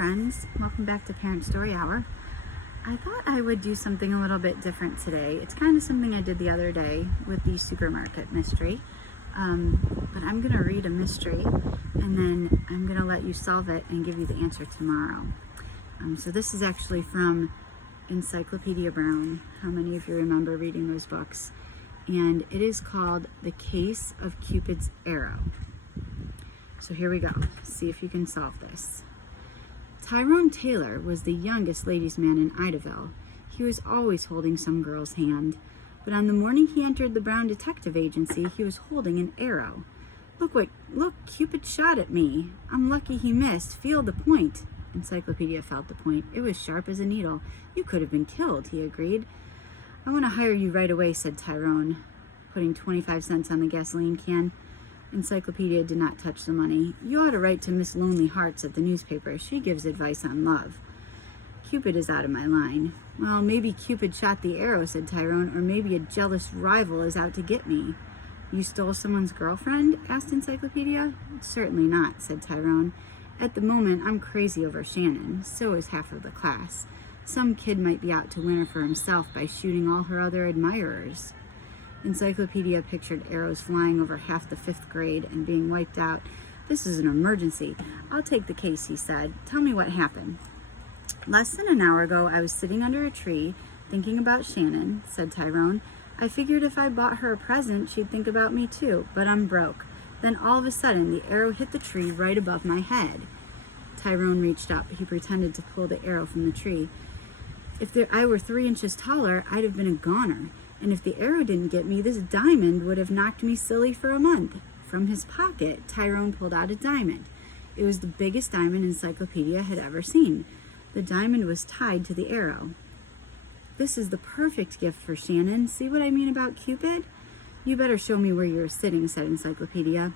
friends, welcome back to Parent Story Hour. I thought I would do something a little bit different today. It's kind of something I did the other day with the supermarket mystery, but I'm going to read a mystery and then I'm going to let you solve it and give you the answer tomorrow. So this is actually from Encyclopedia Brown. How many of you remember reading those books? And it is called The Case of Cupid's Arrow. So here we go. See if you can solve this. Tyrone Taylor was the youngest ladies' man in Idaville. He was always holding some girl's hand. But on the morning he entered the Brown Detective Agency, he was holding an arrow. Look, Cupid shot at me. I'm lucky he missed. Feel the point. Encyclopedia felt the point. It was sharp as a needle. You could have been killed, he agreed. I want to hire you right away, said Tyrone, putting 25 cents on the gasoline can. Encyclopedia did not touch the money. You ought to write to Miss Lonely Hearts at the newspaper. She gives advice on love. Cupid is out of my line. Well, maybe Cupid shot the arrow, said Tyrone, or maybe a jealous rival is out to get me. You stole someone's girlfriend? Asked Encyclopedia. Certainly not, said Tyrone. At the moment, I'm crazy over Shannon. So is half of the class. Some kid might be out to win her for himself by shooting all her other admirers. Encyclopedia pictured arrows flying over half the 5th grade and being wiped out. This is an emergency. I'll take the case, he said. Tell me what happened. Less than an hour ago, I was sitting under a tree thinking about Shannon, said Tyrone. I figured if I bought her a present, she'd think about me too, but I'm broke. Then all of a sudden, the arrow hit the tree right above my head. Tyrone reached up. He pretended to pull the arrow from the tree. If I were 3 inches taller, I'd have been a goner. And if the arrow didn't get me, this diamond would have knocked me silly for a month. From his pocket, Tyrone pulled out a diamond. It was the biggest diamond Encyclopedia had ever seen. The diamond was tied to the arrow. This is the perfect gift for Shannon. See what I mean about Cupid? You better show me where you were sitting, said Encyclopedia.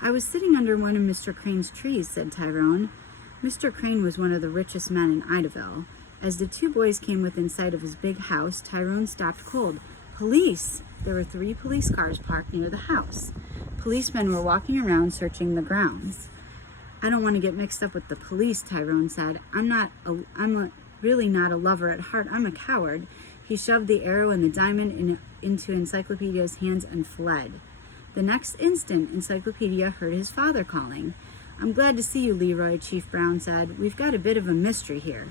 I was sitting under one of Mr. Crane's trees, said Tyrone. Mr. Crane was one of the richest men in Idaville. As the two boys came within sight of his big house, Tyrone stopped cold. Police! There were 3 police cars parked near the house. Policemen were walking around searching the grounds. I don't want to get mixed up with the police, Tyrone said. I'm really not a lover at heart. I'm a coward. He shoved the arrow and the diamond into Encyclopedia's hands and fled. The next instant, Encyclopedia heard his father calling. I'm glad to see you, Leroy, Chief Brown said. We've got a bit of a mystery here.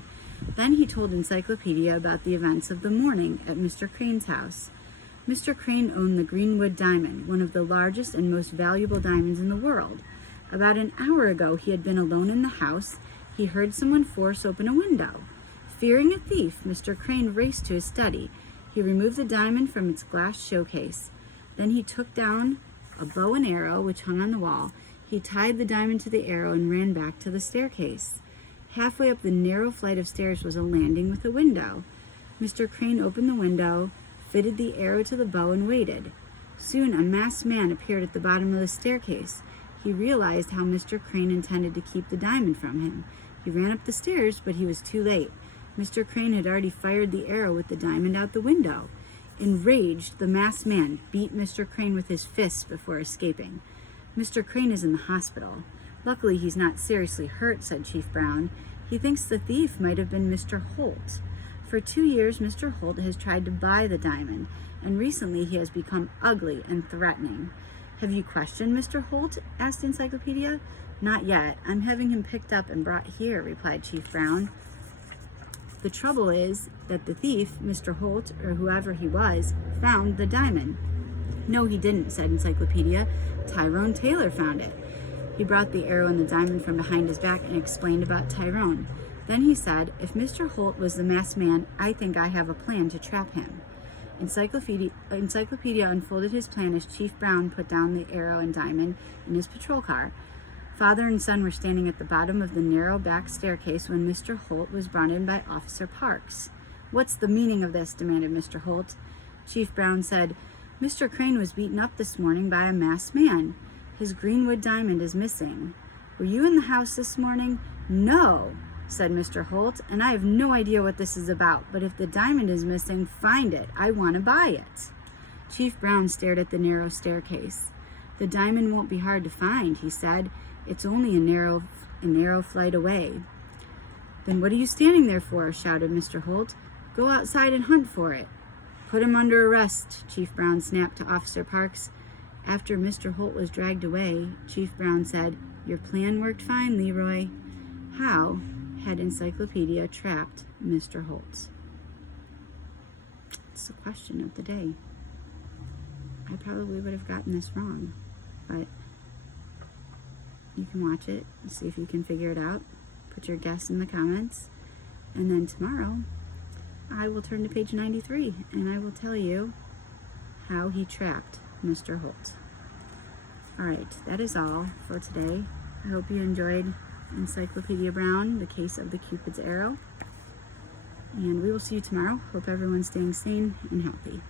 Then he told Encyclopedia about the events of the morning at Mr. Crane's house. Mr. Crane owned the Greenwood diamond, one of the largest and most valuable diamonds in the world. About an hour ago, he had been alone in the house. He heard someone force open a window. Fearing a thief, Mr. Crane raced to his study. He removed the diamond from its glass showcase. Then he took down a bow and arrow, which hung on the wall. He tied the diamond to the arrow and ran back to the staircase. Halfway up the narrow flight of stairs was a landing with a window. Mr. Crane opened the window, fitted the arrow to the bow, and waited. Soon a masked man appeared at the bottom of the staircase. He realized how Mr. Crane intended to keep the diamond from him. He ran up the stairs, but he was too late. Mr. Crane had already fired the arrow with the diamond out the window. Enraged, the masked man beat Mr. Crane with his fists before escaping. Mr. Crane is in the hospital. Luckily, he's not seriously hurt, said Chief Brown. He thinks the thief might have been Mr. Holt. For 2 years, Mr. Holt has tried to buy the diamond, and recently he has become ugly and threatening. Have you questioned Mr. Holt? Asked Encyclopedia. Not yet. I'm having him picked up and brought here, replied Chief Brown. The trouble is that the thief, Mr. Holt, or whoever he was, found the diamond. No, he didn't, said Encyclopedia. Tyrone Taylor found it. He brought the arrow and the diamond from behind his back and explained about Tyrone. Then he said, if Mr. Holt was the masked man, I think I have a plan to trap him. Encyclopedia unfolded his plan as Chief Brown put down the arrow and diamond in his patrol car. Father and son were standing at the bottom of the narrow back staircase when Mr. Holt was brought in by Officer Parks. What's the meaning of this? Demanded Mr. Holt. Chief Brown said, Mr. Crane was beaten up this morning by a masked man. His Greenwood diamond is missing. Were you in the house this morning? No, said Mr. Holt, and I have no idea what this is about, but if the diamond is missing, find it. I want to buy it. Chief Brown stared at the narrow staircase. The diamond won't be hard to find, he said. It's only a narrow flight away. "Then what are you standing there for?" shouted Mr. Holt. "Go outside and hunt for it." "Put him under arrest," Chief Brown snapped to Officer Parks. After Mr. Holt was dragged away, Chief Brown said, "Your plan worked fine, Leroy." How had Encyclopedia trapped Mr. Holt? It's the question of the day. I probably would have gotten this wrong, but you can watch it and see if you can figure it out. Put your guess in the comments, and then tomorrow I will turn to page 93 and I will tell you how he trapped Mr. Holt. Alright, that is all for today. I hope you enjoyed Encyclopedia Brown, The Case of the Cupid's Arrow. And we will see you tomorrow. Hope everyone's staying sane and healthy.